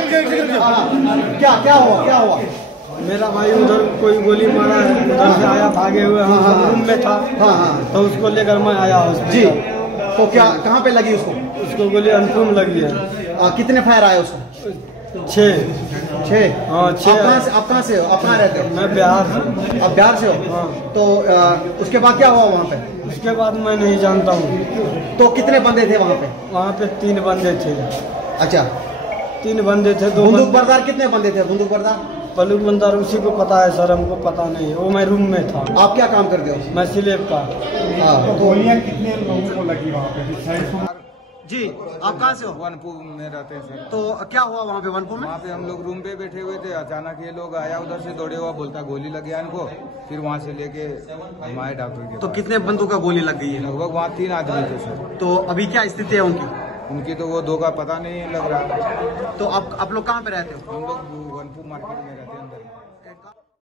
क्या क्या हुआ, क्या हुआ? मेरा भाई उधर कोई गोली मारा है, उधर से आया भागे हुए, हम सब रूम में था। हाँ। तो उसको लेकर मैं आया जी, हॉस्पिटल। तो क्या कहाँ पे लगी उसको? उसको गोली अनुपम लगी है। कितने फायर आए उसको? 6। हाँ 6। आप कहाँ से हो? आप कहाँ रहते हो? मैं बिहार से। आप बिहार से हो? हाँ। तो उसके बाद क्या हुआ वहाँ पे? उसके बाद मैं नहीं जानता हूँ। तो कितने बंदे थे वहाँ पे? वहाँ पे 3 बंदे थे। अच्छा, 3 बंदे थे। 2 बंदूक बरदार कितने बंदे थे? बंदूक बरदार बंदूक बंदार उसी को पता है सर, हमको पता नहीं। वो मैं रूम में था। आप क्या काम करते हो? मैं सिलेब का। हाँ। गोलियां कितने लोगों को लगी वहाँ पे? जी, आप कहाँ से हो? वनपुर में रहते हैं सर। तो क्या हुआ वहाँ पे वनपुर में? वहाँ पे हम लोग रूम पे बैठे हुए थे, अचानक ये लोग आया, उधर से दौड़े हुआ, बोलता गोली लग गया इनको। फिर वहाँ से लेके हम आए डॉक्टर के। तो कितने बंदूक का गोली लग गई है? लगभग वहाँ 3 आदमी थे सर। तो अभी क्या स्थिति है उनकी? उनकी तो वो 2 का पता नहीं लग रहा। तो आप लोग कहाँ पे रहते हो? हम लोग वनपुर मार्केट में रहते हैं अंदर।